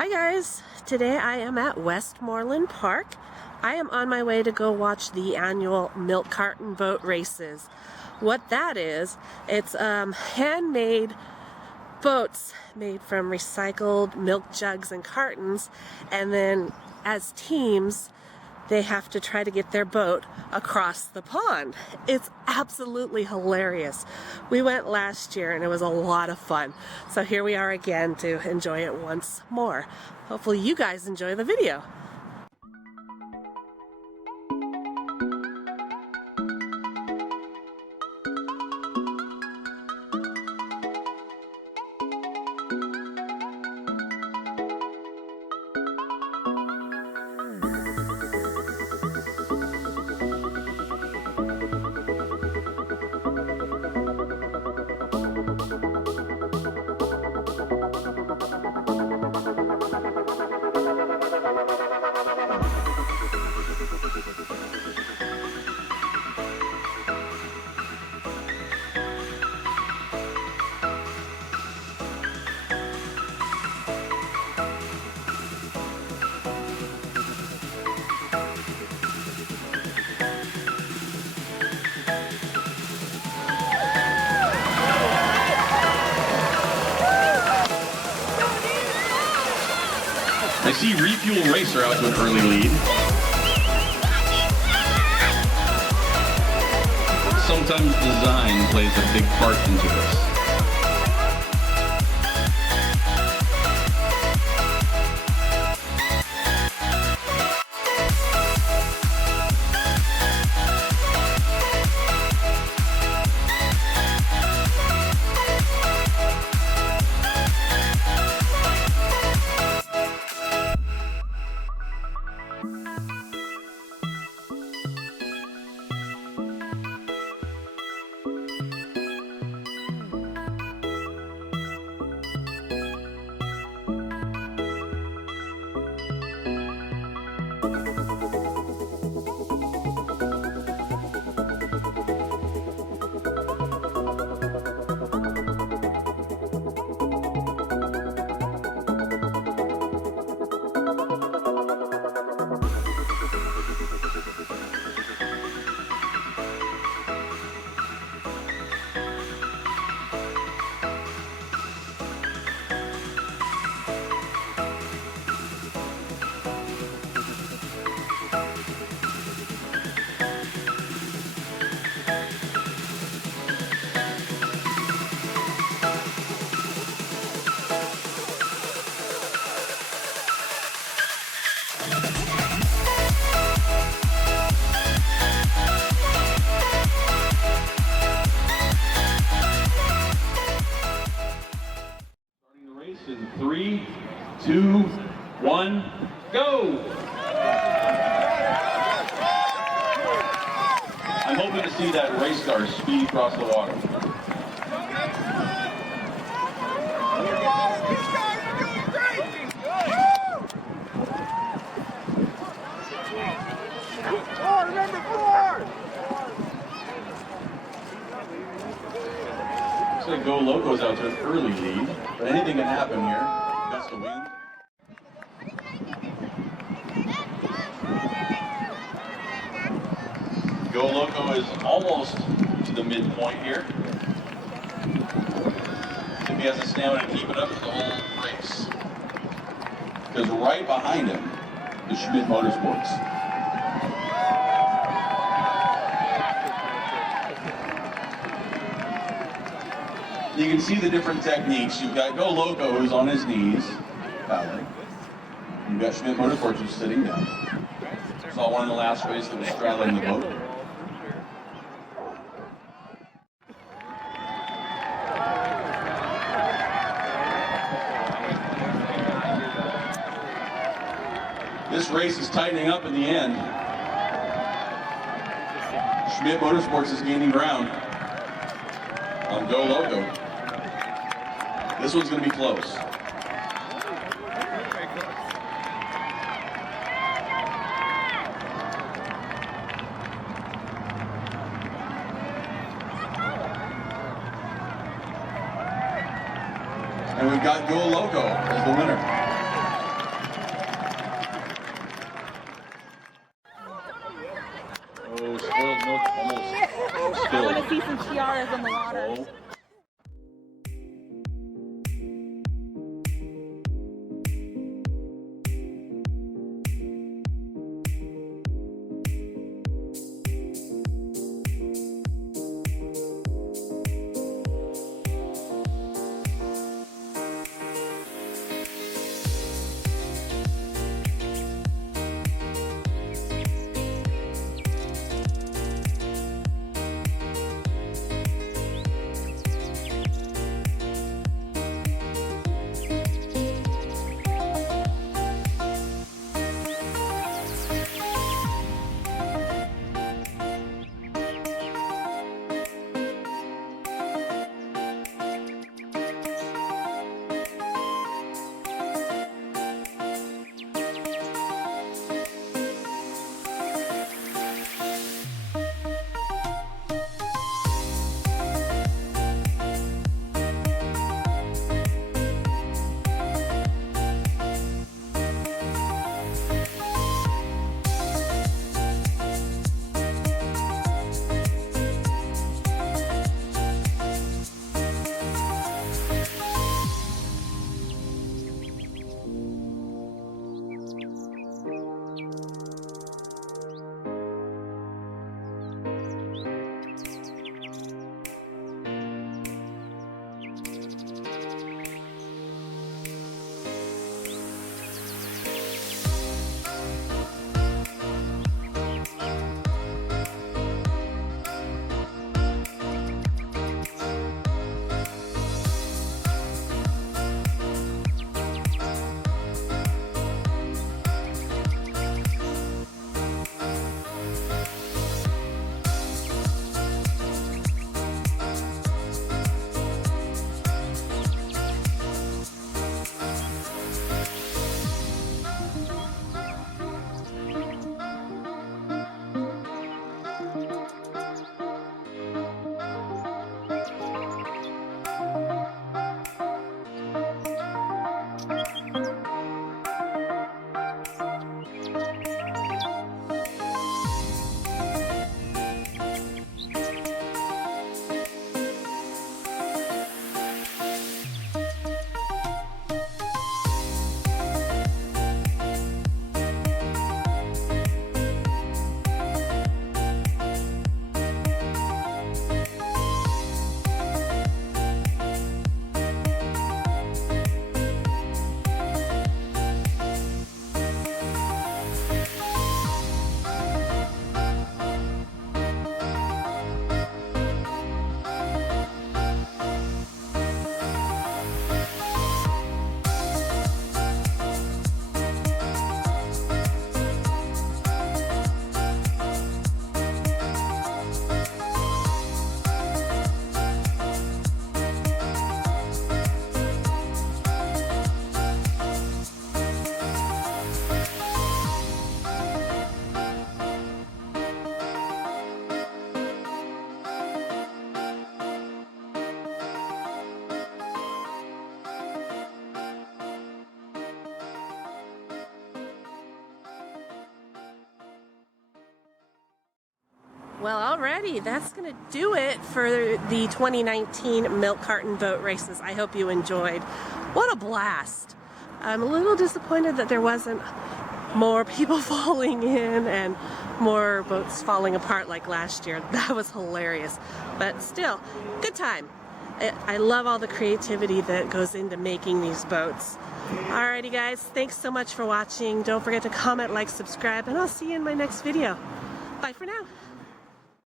Hi guys, today I am at Westmoreland Park. I am on my way to go watch the annual milk carton boat races. What that is, it's handmade boats made from recycled milk jugs and cartons, and then as teams they have to try to get their boat across the pond. It's absolutely hilarious. We went last year and it was a lot of fun. So here we are again to enjoy it once more. Hopefully you guys enjoy the video. I see Refuel Racer out to an early lead. Sometimes design plays a big part into this. In 3, 2, 1, go! I'm hoping to see that race car speed across the water. Looks like Go Loco's out to an early lead, but anything can happen here. Gust of wind. Go Loco is almost to the midpoint here. If he has the stamina to keep it up for the whole race. Because right behind him is Schmidt Motorsports. You can see the different techniques. You've got Go Loco, who's on his knees, paddling. You've got Schmidt Motorsports, who's sitting down. Saw one in the last race that was straddling the boat. This race is tightening up in the end. Schmidt Motorsports is gaining ground on Go Loco. This one's going to be close. And we've got Go Loco as the winner. I want to see some tiaras in the water. Oh. Well, alrighty, that's going to do it for the 2019 milk carton boat races. I hope you enjoyed. What a blast! I'm a little disappointed that there wasn't more people falling in and more boats falling apart like last year. That was hilarious. But still, good time. I love all the creativity that goes into making these boats. Alrighty guys, thanks so much for watching. Don't forget to comment, like, subscribe, and I'll see you in my next video. Bye for now.